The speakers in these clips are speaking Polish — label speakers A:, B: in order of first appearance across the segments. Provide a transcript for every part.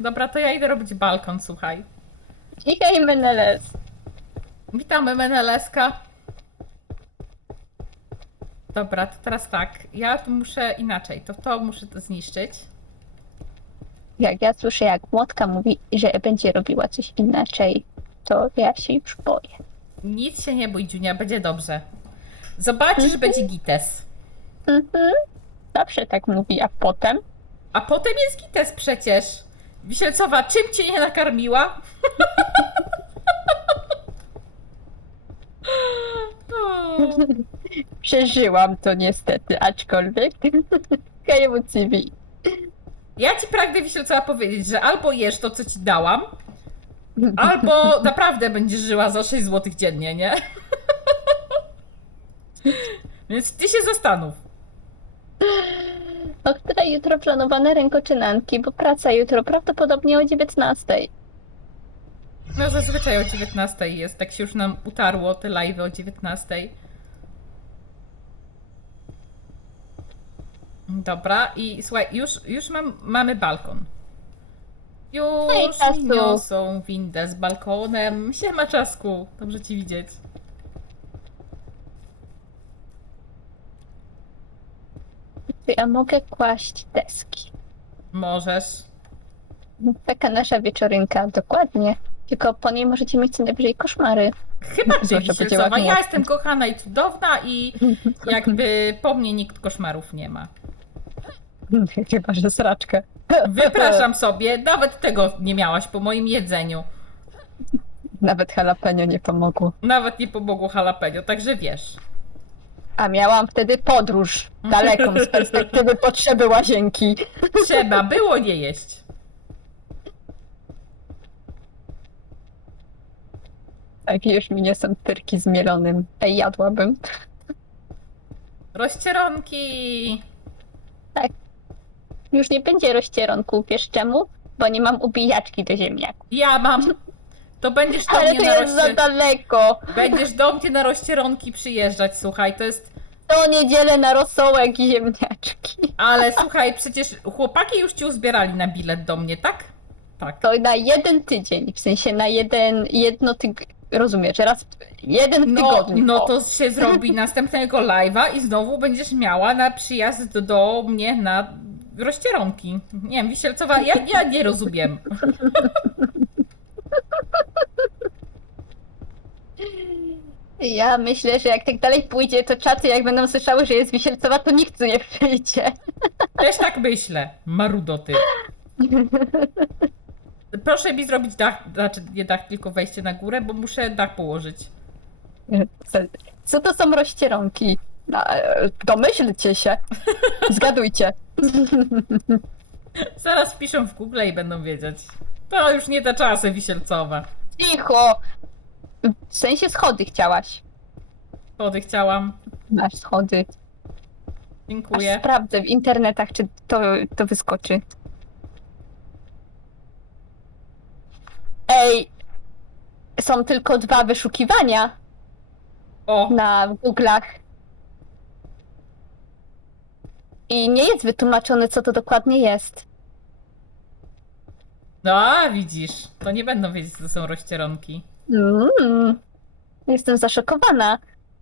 A: Dobra, to ja idę robić balkon, słuchaj.
B: Cichaj, Meneles.
A: Witamy, Meneleska. Dobra, to teraz tak. Ja tu muszę inaczej. To to muszę to zniszczyć.
B: Jak ja słyszę, jak Młotka mówi, że będzie robiła coś inaczej, to ja się już boję.
A: Nic się nie bój, Dziunia, będzie dobrze. Zobaczysz, że będzie gites.
B: Mhm. Zawsze tak mówi, a potem?
A: A potem jest gites przecież. Wisielcowa, czym cię nie nakarmiła?
B: Przeżyłam to niestety, aczkolwiek Kajewu CV.
A: Ja ci pragnę, Wisielcowa, powiedzieć, że albo jesz to, co ci dałam, albo naprawdę będziesz żyła za 6 zł dziennie, nie? Więc ty się zastanów.
B: O której jutro planowane rękoczynanki, bo praca jutro prawdopodobnie o 19.
A: No zazwyczaj o 19 jest, tak się już nam utarło te live o 19. Dobra, i słuchaj, już, już mam, mamy balkon.
B: Hej,
A: Już
B: Czasku.
A: mi niosą windę z balkonem. Siema czasku, dobrze ci widzieć.
B: Czy ja mogę kłaść deski?
A: Możesz.
B: Taka nasza wieczorynka, dokładnie. Tylko po niej możecie mieć co najwyżej koszmary.
A: Chyba Wisielcowa.
B: ładnie
A: Ja jestem kochana i cudowna i jakby po mnie nikt koszmarów nie ma.
B: Chyba, że sraczkę.
A: Wypraszam sobie, nawet tego nie miałaś po moim jedzeniu.
B: Nawet jalapeno nie pomogło.
A: Nawet nie pomogło jalapeno, także wiesz.
B: A miałam wtedy podróż daleką z perspektywy potrzeby łazienki.
A: Trzeba było nie jeść.
B: Tak, już mi nie są tyrki z mielonym. Ej, jadłabym.
A: Rozcieronki.
B: Już nie będzie rozcieronku, wiesz czemu? Bo nie mam ubijaczki do ziemniaków.
A: Ja mam. To będziesz do
B: Ale
A: mnie
B: to
A: na
B: jest za
A: rozcie...
B: daleko.
A: Będziesz do mnie na rozcieronki przyjeżdżać, słuchaj, to jest.
B: To niedzielę na rosołek i ziemniaczki.
A: Ale słuchaj, przecież chłopaki już ci uzbierali na bilet do mnie, tak? Tak.
B: To na jeden tydzień, w sensie na jeden, jedno tyg... Rozumiesz, raz, jeden w
A: No,
B: tygodniu.
A: no to się zrobi następnego live'a i znowu będziesz miała na przyjazd do, mnie na rozcieronki. Nie wiem, Wisielcowa, ja, ja nie rozumiem.
B: Ja myślę, że jak tak dalej pójdzie, to czaty jak będą słyszały, że jest wisielcowa, to nikt tu nie przyjdzie.
A: Też tak myślę, marudoty. Proszę mi zrobić dach, znaczy nie dach, tylko wejście na górę, bo muszę dach położyć.
B: Co, co to są rozcieronki? No, e, domyślcie się. Zgadujcie.
A: Zaraz wpiszę w Google i będą wiedzieć. To już nie te czasy wisielcowe.
B: Cicho! W sensie schody chciałaś.
A: Wody chciałam.
B: Masz schody. Aż
A: Dziękuję.
B: sprawdzę w internetach, czy to, to wyskoczy. Ej! Są tylko dwa wyszukiwania
A: O,
B: na Google'ach. I nie jest wytłumaczone, co to dokładnie jest.
A: No widzisz. To nie będą wiedzieć, co to są rozcieronki.
B: Mm, jestem zaszokowana.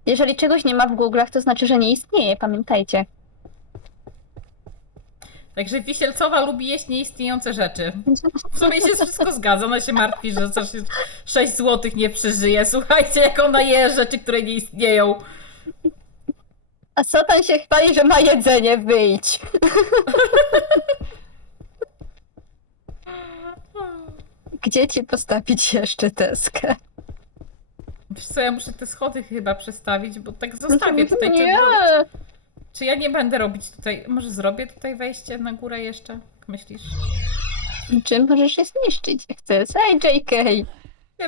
B: Jeżeli czegoś nie ma w Google'ach, to znaczy, że nie istnieje, pamiętajcie.
A: Także Wisielcowa lubi jeść nieistniejące rzeczy. W sumie się wszystko zgadza. Ona się martwi, że coś 6 zł nie przeżyje. Słuchajcie, jak ona je rzeczy, które nie istnieją.
B: A Satan się chwali, że ma jedzenie, wyjdź. Gdzie ci postawić jeszcze deskę?
A: Wiesz co, ja muszę te schody chyba przestawić, bo tak zostawię tutaj. Czy,
B: Nie.
A: czy ja nie będę robić tutaj... Może zrobię tutaj wejście na górę jeszcze? Jak myślisz?
B: Czym możesz je zniszczyć, jak chcesz? Hej, JK!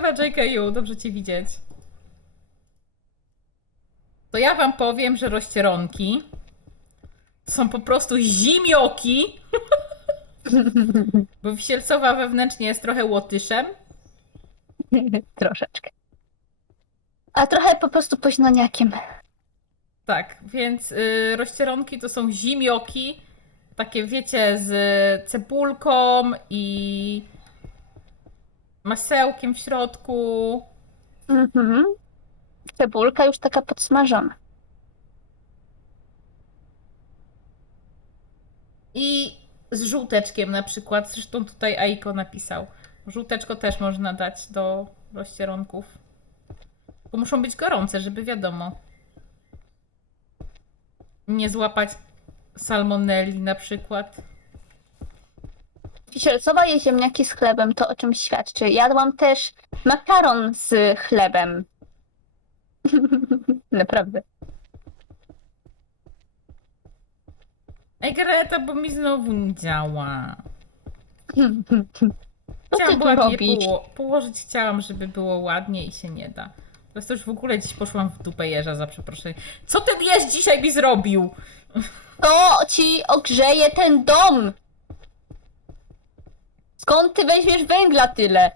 A: Ma JKU, dobrze cię widzieć. To ja wam powiem, że rozcieronki są po prostu zimioki, bo Wisielcowa wewnętrznie jest trochę łotyszem.
B: Troszeczkę. A trochę po prostu poźnoniakiem.
A: Tak, więc y, rozcieronki to są zimioki Takie wiecie, z cebulką i masełkiem w środku.
B: Mhm. Cebulka już taka podsmażona.
A: I z żółteczkiem na przykład. Zresztą tutaj Aiko napisał. Żółteczko też można dać do rozcieronków. Bo muszą być gorące, żeby wiadomo. Nie złapać salmonelli na przykład.
B: Wisielcowa je ziemniaki z chlebem, to o czym świadczy. Jadłam też makaron z chlebem. Naprawdę.
A: Ej, Greta, bo mi znowu nie działa.
B: Co ty
A: Chciałam
B: tu
A: ładnie
B: robisz?
A: poło- położyć chciałam, żeby było ładnie i się nie da. Teraz to już w ogóle dziś poszłam w dupę jeża za przeproszenie. Co ten jeż dzisiaj mi zrobił?
B: To ci ogrzeje ten dom! Skąd ty weźmiesz węgla tyle?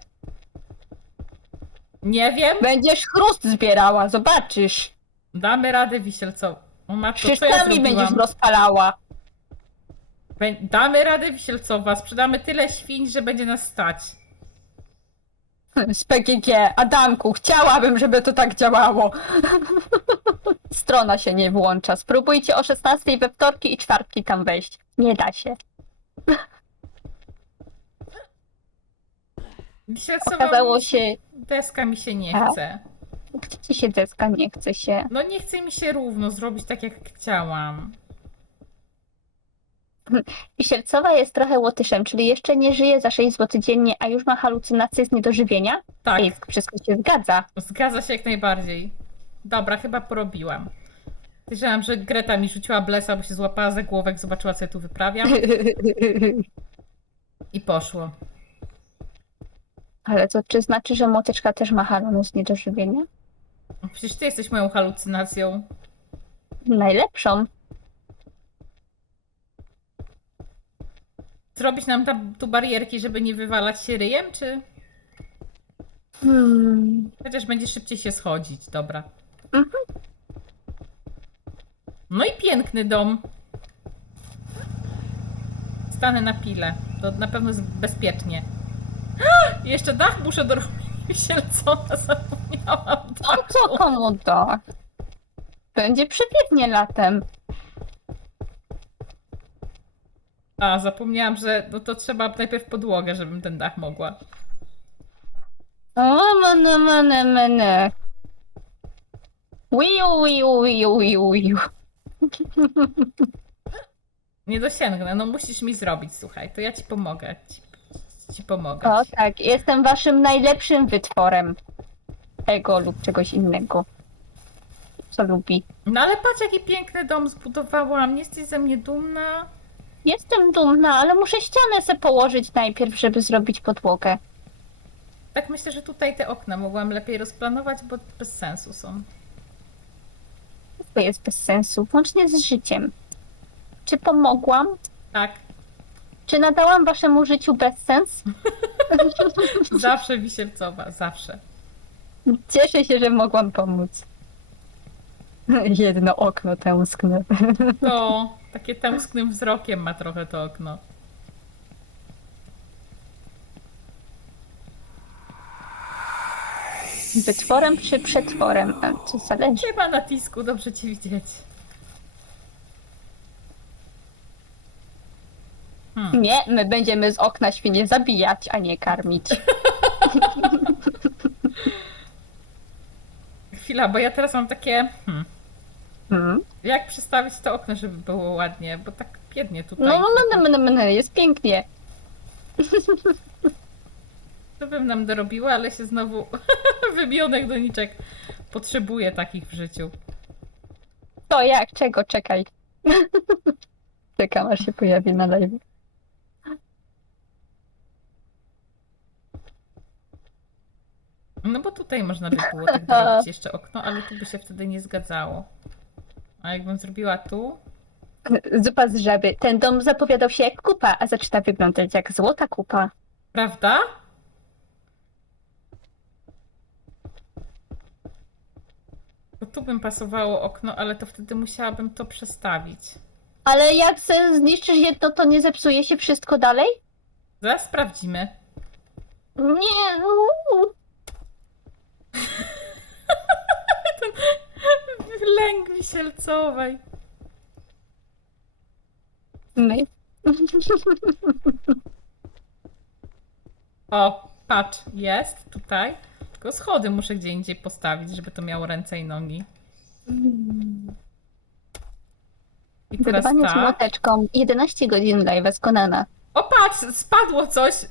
A: Nie wiem.
B: Będziesz chrust zbierała, zobaczysz.
A: Damy radę wisielcową. O matko, co ja
B: będziesz rozpalała.
A: Damy radę wisielcowa. Sprzedamy tyle świń, że będzie nas stać.
B: Z PGG, Adamku, chciałabym, żeby to tak działało. Strona się nie włącza. Spróbujcie o 16 we wtorki i czwartki tam wejść. Nie da się.
A: Wisielcowa
B: Okazało się,
A: Deska mi się nie
B: A.
A: chce.
B: gdzie ci się deska nie chce się.
A: No nie chce mi się równo zrobić tak, jak chciałam.
B: Wisielcowa jest trochę łotyszem, czyli jeszcze nie żyje za 6 zł dziennie, a już ma halucynacje z niedożywienia.
A: Tak,
B: I wszystko się zgadza.
A: zgadza się jak najbardziej. Dobra, chyba porobiłam. Myślałam, że Greta mi rzuciła blesa, bo się złapała za głowek, zobaczyła, co ja tu wyprawiam i poszło.
B: Ale to czy znaczy, że młoteczka też ma halony z niedożywienia?
A: Przecież ty jesteś moją halucynacją.
B: Najlepszą.
A: Zrobić nam tam tu barierki, żeby nie wywalać się ryjem, czy...
B: Hmm.
A: Chociaż będzie szybciej się schodzić, dobra.
B: Mhm.
A: No i piękny dom. Stanę na pile. To na pewno jest bezpiecznie. Jeszcze dach muszę dorobić. Sielcona zapomniałam
B: A
A: dachu.
B: co komu da? Będzie przepięknie latem.
A: A, zapomniałam, że no to trzeba najpierw podłogę, żebym ten dach mogła.
B: O, mene, mene, mene. Wiu, wiu, wiu, wiu, wiu.
A: Nie dosięgnę, no musisz mi zrobić, słuchaj, to ja ci pomogę. Ci, ci pomogę.
B: O tak, jestem waszym najlepszym wytworem. Tego lub czegoś innego. Co lubi.
A: No ale patrz, jaki piękny dom zbudowałam. Nie jesteś ze mnie dumna?
B: Jestem dumna, ale muszę ścianę se położyć najpierw, żeby zrobić podłogę.
A: Tak myślę, że tutaj te okna mogłam lepiej rozplanować, bo bez sensu są.
B: To jest bez sensu, włącznie z życiem. Czy pomogłam?
A: Tak,
B: Czy nadałam waszemu życiu bezsens?
A: zawsze wisielcowa, zawsze.
B: Cieszę się, że mogłam pomóc. Jedno okno tęskne.
A: To takie tęsknym wzrokiem ma trochę to okno.
B: Wytworem czy przetworem? A, Co zależy.
A: Nie ma nacisku, dobrze cię widzieć. Hmm.
B: Nie, my będziemy z okna świnie zabijać, a nie karmić.
A: Chwila, bo ja teraz mam takie. Hmm,
B: Hmm?
A: jak przestawić to okno, żeby było ładnie? Bo tak biednie tutaj.
B: No, no, no, no, no, no, jest pięknie.
A: To bym nam dorobiła, ale się znowu wybionek doniczek. Potrzebuję takich w życiu.
B: To jak? Czego? Czekaj. Czekam, aż się pojawi na live.
A: No bo tutaj można by było tak dorobić jeszcze okno, ale tu by się wtedy nie zgadzało. A jakbym zrobiła tu,
B: Zupa z żaby. Ten dom zapowiadał się jak kupa, a zaczyna wyglądać jak złota kupa.
A: prawda? To tu bym pasowało okno, ale to wtedy musiałabym to przestawić.
B: Ale jak se zniszczysz jedno, to nie zepsuje się wszystko dalej?
A: Zaraz sprawdzimy.
B: Nie. uuu.
A: Lęk wisielcowej.
B: My.
A: O, patrz, jest tutaj. Tylko schody muszę gdzie indziej postawić, żeby to miało ręce i nogi. I teraz
B: Budowanie z
A: tak.
B: młoteczką. 11 godzin live z Konana.
A: O, patrz, spadło coś.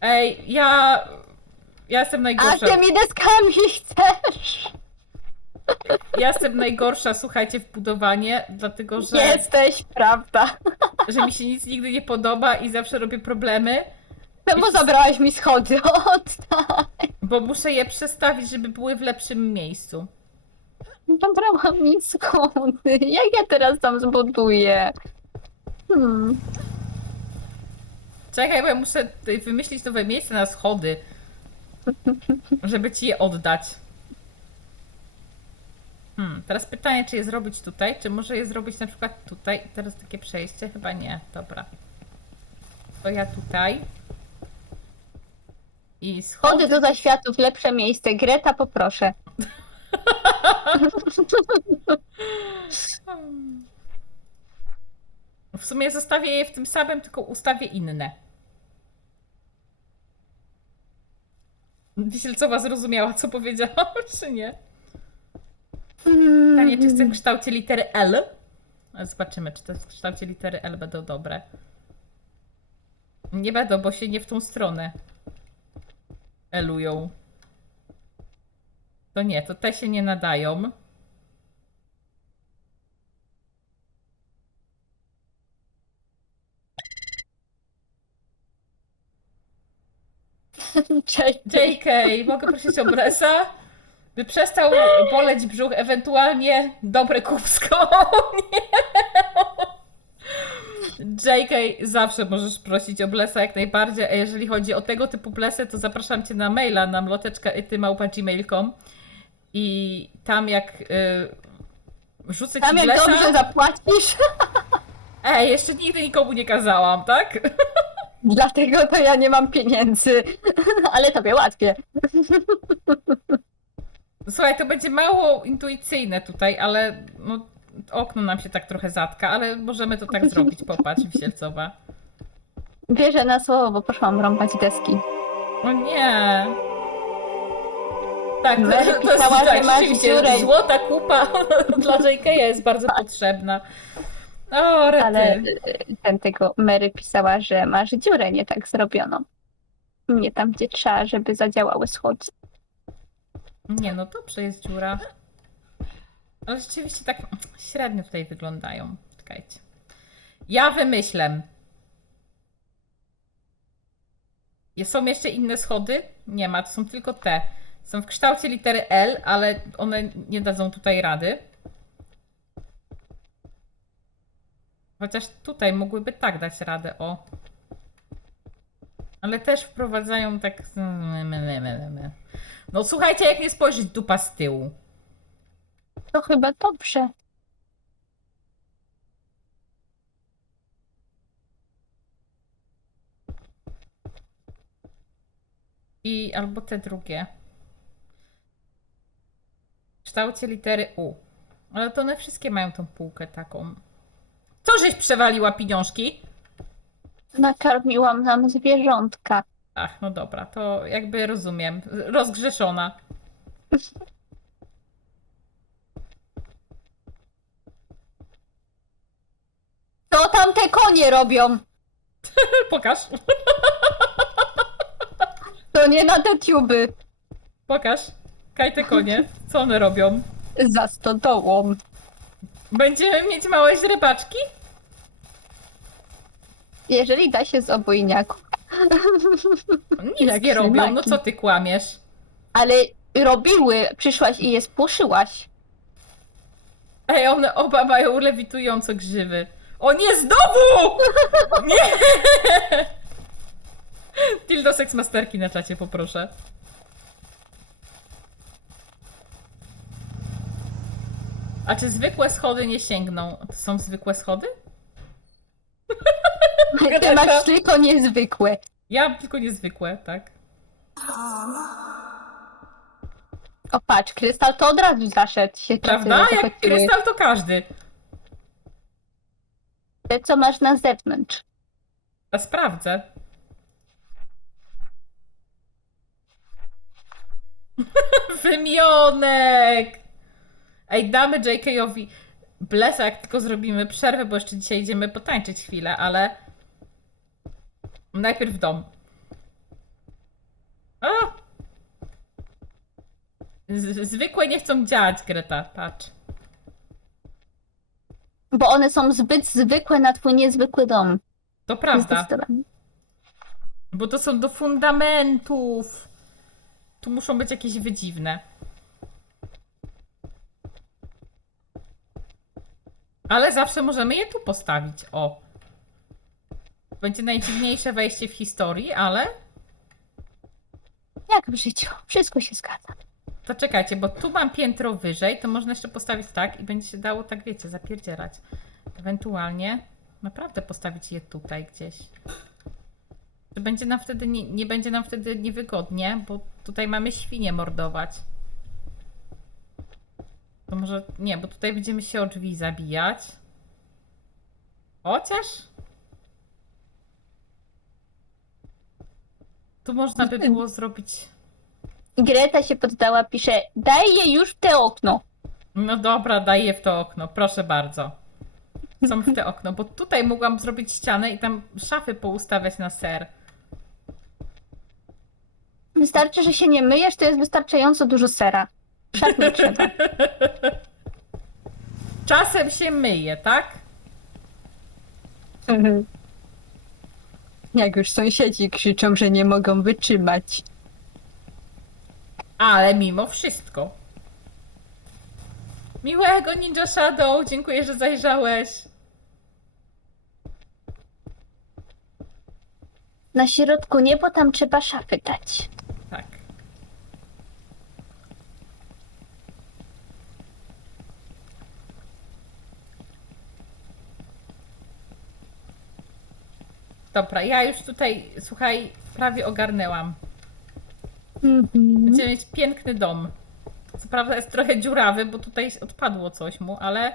A: Ej, ja... Ja jestem
B: A
A: najgorsza.
B: tymi deskami chcesz?
A: Ja jestem najgorsza, słuchajcie, w budowanie, dlatego że,
B: Jesteś, prawda?
A: że mi się nic nigdy nie podoba i zawsze robię problemy,
B: Czemu zabrałaś mi schody? Oddaj.
A: bo muszę je przestawić, żeby były w lepszym miejscu.
B: Zabrałam mi schody. Jak ja teraz tam zbuduję? Hmm.
A: Czekaj, bo ja muszę tutaj wymyślić nowe miejsce na schody, żeby ci je oddać. Hmm, teraz pytanie, czy je zrobić tutaj, czy może je zrobić na przykład tutaj? Teraz takie przejście? Chyba nie, dobra. To ja tutaj. I schody.
B: Schody do zaświatów, lepsze miejsce. Greta, poproszę.
A: W sumie zostawię je w tym samym, tylko ustawię inne. Wisielcowa zrozumiała, co powiedziałam, czy nie? Pytanie, czy chcę w kształcie litery L? Zobaczymy, czy te w kształcie litery L będą dobre. Nie będą, bo się nie w tą stronę elują. To nie, to te się nie nadają. JK, mogę prosić o Bresa? By przestał boleć brzuch, ewentualnie dobre kubsko. Nie. JK, zawsze możesz prosić o blesa jak najbardziej, a jeżeli chodzi o tego typu blesy, to zapraszam cię na maila na mloteczka.gmail.com i tam jak y, rzucę ci
B: Tam jak
A: blesa...
B: dobrze zapłacisz,
A: Ej, jeszcze nigdy nikomu nie kazałam, tak?
B: dlatego to ja nie mam pieniędzy. Ale tobie łatwiej.
A: Słuchaj, to będzie mało intuicyjne tutaj, ale no, okno nam się tak trochę zatka, ale możemy to tak zrobić. Popatrz, Wisielcowa.
B: Wierzę na słowo, bo poszłam rąbać deski.
A: O nie! Tak, to,
B: Mary
A: to jest
B: pisała, że
A: tak,
B: masz
A: rzeczywiście,
B: dziurę.
A: złota kupa dla JK jest bardzo potrzebna. O, rety.
B: Ale y, ten tego Mary pisała, że masz dziurę nie tak zrobioną. Nie tam, gdzie trzeba, żeby zadziałały schody.
A: Nie, no dobrze jest dziura. Ale rzeczywiście tak średnio tutaj wyglądają. Czekajcie. Ja wymyślę. Są jeszcze inne schody? Nie ma, to są tylko te. Są w kształcie litery L, ale one nie dadzą tutaj rady. Chociaż tutaj mogłyby tak dać radę, o. Ale też wprowadzają tak. No słuchajcie, jak nie spojrzeć dupa z tyłu.
B: To chyba dobrze.
A: I albo te drugie. W kształcie litery U. Ale to one wszystkie mają tą półkę taką. Co żeś przewaliła pieniążki?
B: Nakarmiłam nam zwierzątka.
A: Ach, no dobra, to jakby rozumiem. Rozgrzeszona.
B: Co tam te konie robią?
A: Pokaż.
B: To nie na te tuby.
A: Pokaż. Kaj te konie. Co one robią?
B: Za stodołą.
A: Będziemy mieć małe źrebaczki?
B: Jeżeli da się z obojniaków.
A: Nic
B: Jak
A: nie robią. No co ty kłamiesz?
B: Ale robiły. Przyszłaś i je spłoszyłaś.
A: Ej, one oba mają lewitująco grzywy. O nie, znowu! Nie! Tildo seksmasterki na czacie poproszę. A czy zwykłe schody nie sięgną? To są zwykłe schody?
B: Ty masz tylko niezwykłe.
A: Ja mam tylko niezwykłe, tak?
B: O patrz, krystal to od razu zaszedł się
A: Prawda? Jak krystal to każdy.
B: Te, co masz na zewnątrz.
A: A sprawdzę. Wymionek! Ej, damy JK-owi blesa, jak tylko zrobimy przerwę, bo jeszcze dzisiaj idziemy potańczyć chwilę, ale najpierw dom. Z- zwykłe nie chcą działać, Greta, patrz.
B: Bo one są zbyt zwykłe na twój niezwykły dom.
A: To prawda.
B: Zdecydowanie.
A: Bo to są do fundamentów. Tu muszą być jakieś wydziwne. Ale zawsze możemy je tu postawić. O. Będzie najdziwniejsze wejście w historii, ale.
B: Jak w życiu. Wszystko się zgadza.
A: To czekajcie, bo tu mam piętro wyżej, to można jeszcze postawić tak i będzie się dało tak, wiecie, zapierdzielać. Ewentualnie naprawdę postawić je tutaj gdzieś. To będzie nam wtedy nie, nie będzie nam wtedy niewygodnie, bo tutaj mamy świnie mordować. To może nie, bo tutaj będziemy się o drzwi zabijać. Chociaż tu można by było zrobić
B: Greta się poddała, pisze, daj je już w te okno.
A: No dobra, daję w to okno, proszę bardzo. Są w te okno, bo tutaj mogłam zrobić ścianę i tam szafy poustawiać na ser.
B: Wystarczy, że się nie myjesz, to jest wystarczająco dużo sera. Szat nie trzeba.
A: Czasem się myję, tak?
B: Jak już sąsiedzi krzyczą, że nie mogą wytrzymać.
A: Ale mimo wszystko. Miłego Ninja Shadow, dziękuję, że zajrzałeś.
B: Na środku nie, bo tam trzeba szafy dać.
A: Tak. Dobra, ja już tutaj, słuchaj, prawie ogarnęłam.
B: Mhm.
A: Będziemy mieć piękny dom. Co prawda jest trochę dziurawy, bo tutaj odpadło coś mu, ale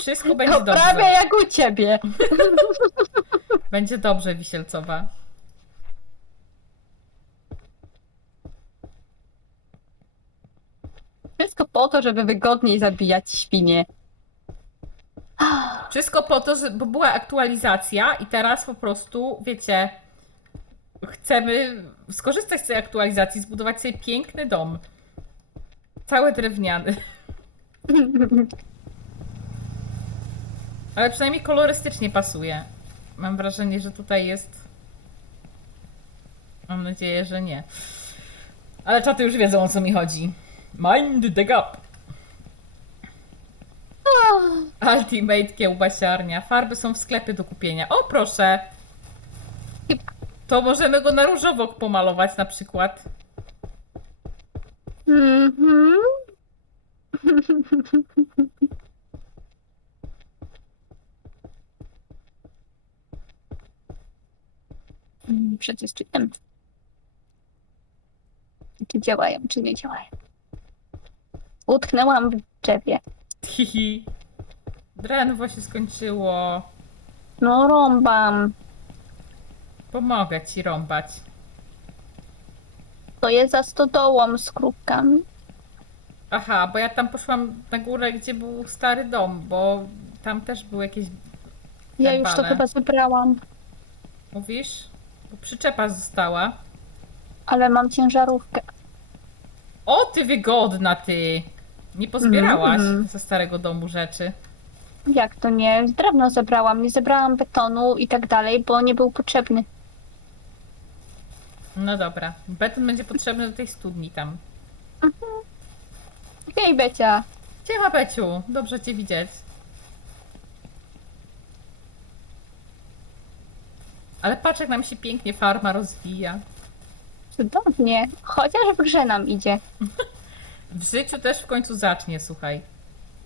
A: wszystko będzie
B: To prawie
A: dobrze.
B: jak u ciebie.
A: Będzie dobrze, Wisielcowa.
B: Wszystko po to, żeby wygodniej zabijać świnie.
A: Wszystko po to, że, bo była aktualizacja i teraz po prostu, wiecie, chcemy skorzystać z tej aktualizacji, zbudować sobie piękny dom. Cały drewniany. Ale przynajmniej kolorystycznie pasuje. Mam wrażenie, że tutaj jest. Mam nadzieję, że nie. Ale czaty już wiedzą o co mi chodzi. Mind the gap. Ultimate kiełbasiarnia. Farby są w sklepie do kupienia. O, proszę. To możemy go na różowo pomalować na przykład.
B: Mhm. Przecież czytam. Czy działają, czy nie działają. Utknęłam w drzewie.
A: Hihi. Drenwo się skończyło.
B: No rąbam.
A: Pomogę ci rąbać.
B: To jest za stodołą z krupkami.
A: Aha, bo ja tam poszłam na górę, gdzie był stary dom, bo tam też były jakieś.
B: Ja już to chyba zebrałam,
A: Mówisz? Bo przyczepa została.
B: ale mam ciężarówkę.
A: O, ty wygodna, ty! Nie pozbierałaś
B: Mhm.
A: ze starego domu rzeczy.
B: Jak to nie? Drewno zebrałam, nie zebrałam betonu i tak dalej, bo nie był potrzebny.
A: No dobra. Beton będzie potrzebny do tej studni tam.
B: Hej Becia!
A: Siema, Beciu. Dobrze cię widzieć. Ale patrz, jak nam się pięknie farma rozwija.
B: Cudownie. Chociaż w grze nam idzie.
A: w życiu też w końcu zacznie, słuchaj.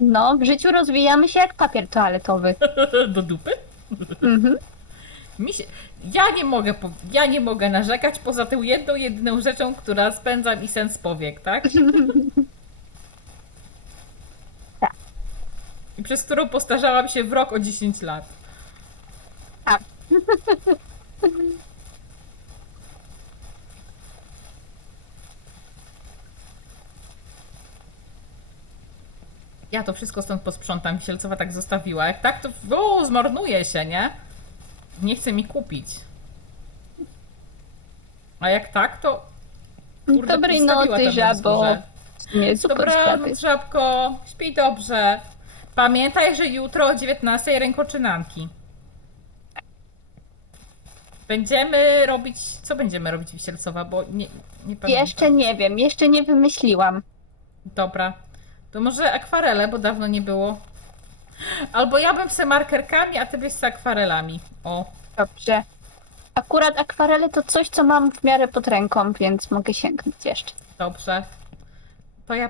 B: No, w życiu rozwijamy się jak papier toaletowy.
A: Do dupy?
B: Mhm.
A: Mi się... Ja nie mogę, po... ja nie mogę narzekać poza tą jedną, jedyną rzeczą, która spędza mi sens powiek, tak?
B: Tak.
A: I przez którą postarzałam się w rok o 10 lat.
B: Tak.
A: Ja to wszystko stąd posprzątam. Wisielcowa tak zostawiła. Jak tak, to o, zmarnuje się, nie? Nie chce mi kupić. A jak tak, to. Kurde,
B: Dobrej
A: postawiła
B: nocy, żabo.
A: wzgórze.
B: Nie, super sprawy.
A: Dobranoc, żabko. Śpij dobrze. Pamiętaj, że jutro o 19 rękoczynanki. Będziemy robić. Co będziemy robić, Wisielcowa? Bo nie, nie pamiętam.
B: Jeszcze nie wiem, jeszcze nie wymyśliłam.
A: Dobra. To może akwarele, bo dawno nie było. Albo ja bym se markerkami, a ty byś z akwarelami. O.
B: Dobrze. Akurat akwarele to coś, co mam w miarę pod ręką, więc mogę sięgnąć jeszcze.
A: Dobrze. To ja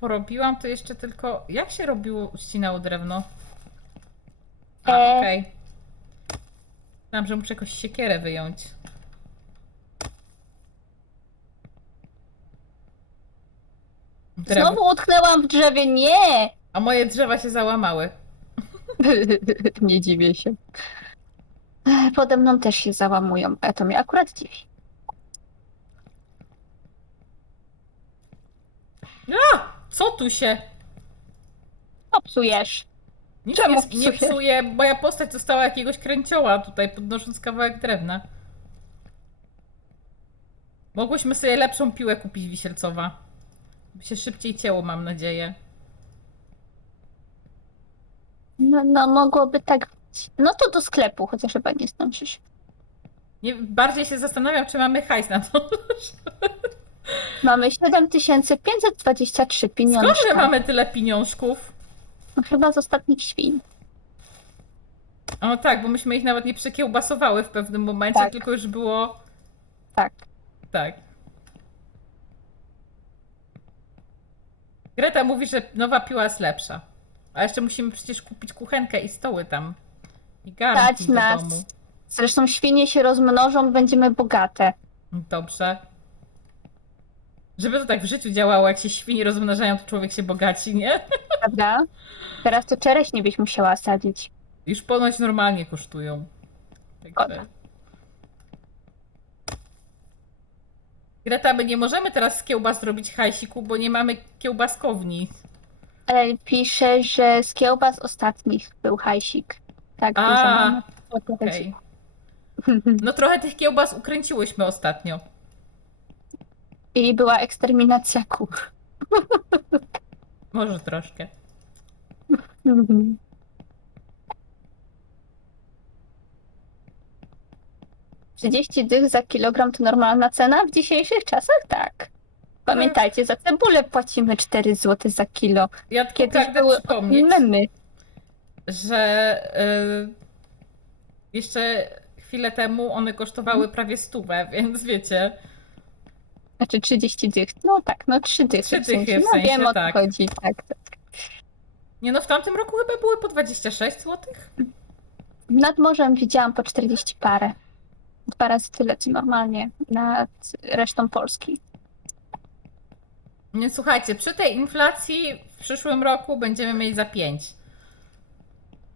A: porobiłam to jeszcze tylko. Jak się robiło, ścinało drewno? A,
B: E.
A: okej. Znam, że muszę jakąś siekierę wyjąć.
B: Znowu utknęłam w drzewie, nie!
A: A moje drzewa się załamały.
B: nie dziwię się. Ech, Pode mną też się załamują, a to mnie akurat dziwi.
A: A! Co tu się?
B: Popsujesz.
A: Nic
B: Czemu
A: nie, nie
B: psuje?
A: psuje. Moja postać została jakiegoś kręcioła tutaj, podnosząc kawałek drewna. Mogłyśmy sobie lepszą piłę kupić wisielcowa. Się szybciej cięło, mam nadzieję.
B: No, no mogłoby tak być. No to do sklepu, chociaż chyba nie zdążysz.
A: Nie, bardziej się zastanawiam, czy mamy hajs na to.
B: Mamy 7523 pieniążki.
A: Skąd my mamy tyle pieniążków?
B: No, chyba z ostatnich świn.
A: O tak, bo myśmy ich nawet nie przekiełbasowały w pewnym momencie,
B: Tak.
A: tylko już było...
B: Tak.
A: Tak. Greta mówi, że nowa piła jest lepsza. A jeszcze musimy przecież kupić kuchenkę i stoły tam. I garnki
B: Stać
A: do
B: nas.
A: domu.
B: Zresztą świnie się rozmnożą, będziemy bogate.
A: Dobrze. Żeby to tak w życiu działało, jak się świnie rozmnażają, to człowiek się bogaci, nie?
B: Prawda? Teraz to czereśnie byś musiała sadzić.
A: Już ponoć normalnie kosztują. Także...
B: Szkoda.
A: Greta, my nie możemy teraz z kiełbas zrobić hajsiku, bo nie mamy kiełbaskowni.
B: Ale pisze, że z kiełbas ostatnich był hajsik. Tak,
A: A,
B: dużo mamy.
A: Okej. No trochę tych kiełbas ukręciłyśmy ostatnio.
B: I była eksterminacja kur.
A: Może troszkę.
B: Mhm. Trzydzieści dych za kilogram to normalna cena w dzisiejszych czasach? Tak. Pamiętajcie, za cebulę płacimy 4 zł za kilo.
A: Ja tylko
B: Kiedyś
A: pragnę
B: były
A: przypomnieć,
B: memy.
A: że y, jeszcze chwilę temu one kosztowały
B: Mhm.
A: prawie stówę, więc wiecie,
B: Znaczy 30 dych. No tak, no 3 dychy.
A: Trzy dychy w
B: No
A: sensie,
B: wiem o co
A: tak.
B: chodzi. Tak, tak.
A: nie no w tamtym roku chyba były po 26 zł.
B: Nad morzem widziałam po 40 parę. Dwa razy tyle, co normalnie nad resztą Polski.
A: Nie słuchajcie, przy tej inflacji w przyszłym roku będziemy mieli za 5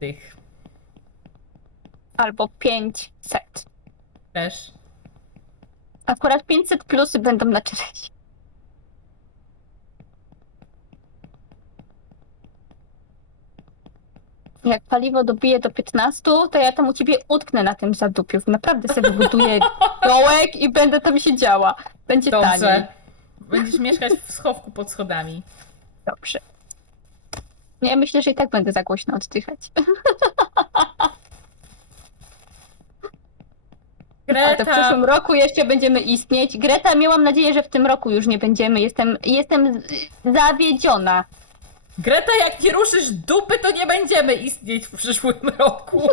A: tych
B: Albo 500.
A: też.
B: Akurat 500 plusy będą na czereśnie. Jak paliwo dobije do 15, to ja tam u ciebie utknę na tym zadupiu. Naprawdę sobie wybuduję dołek i będę tam siedziała. Będzie taniej.
A: Dobrze. Będziesz mieszkać w schowku pod schodami.
B: Dobrze. Ja myślę, że i tak będę za głośno oddychać. Ale to w
A: Greta,
B: przyszłym roku jeszcze będziemy istnieć. Greta, miałam nadzieję, że w tym roku już nie będziemy. Jestem, jestem z- zawiedziona.
A: Greta, jak nie ruszysz dupy, to nie będziemy istnieć w przyszłym roku.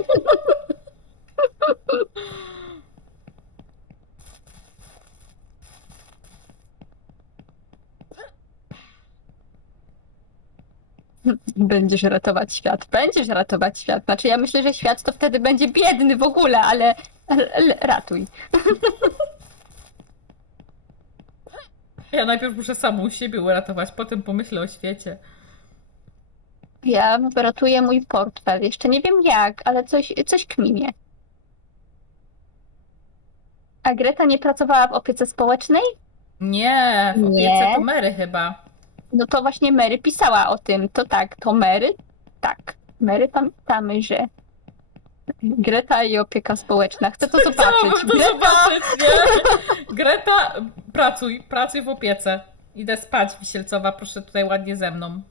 B: Będziesz ratować świat, będziesz ratować świat. Znaczy ja myślę, że świat to wtedy będzie biedny w ogóle, ale, ale, ale ratuj.
A: Ja najpierw muszę samą siebie uratować, potem pomyślę o świecie.
B: Ja ratuję mój portfel. Jeszcze nie wiem jak, ale coś, coś kminie. A Greta nie pracowała w opiece społecznej?
A: Nie, w
B: Nie.
A: opiece to Mary chyba.
B: No to właśnie Mary pisała o tym. To tak, to Mary? Tak. Mary pamiętamy, że Greta i opieka społeczna. Chcę to zobaczyć.
A: Chciałabym to
B: Greta,
A: zobaczyć, nie? Greta, pracuj, pracuj w opiece. Idę spać, Wisielcowa, proszę tutaj ładnie ze mną.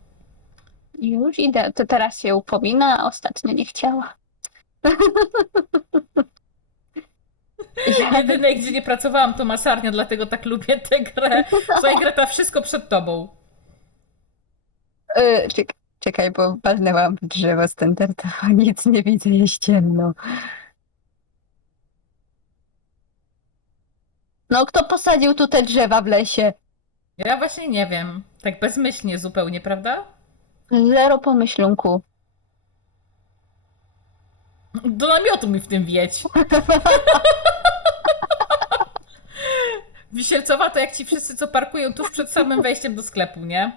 B: Już idę. To teraz się upomina, a ostatnio nie chciała.
A: Jedyne, gdzie nie pracowałam, to masarnia, dlatego tak lubię tę grę. Słuchaj, Greta, wszystko przed tobą.
B: y, czek, czekaj, bo walnęłam w drzewo standardowo. Nic nie widzę, jest ciemno. No, kto posadził tu te drzewa w lesie?
A: Ja właśnie nie wiem. Tak bezmyślnie zupełnie, prawda?
B: Zero pomyślunku.
A: Do namiotu mi w tym wieć. Wisielcowa to jak ci wszyscy, co parkują tuż przed samym wejściem do sklepu, nie?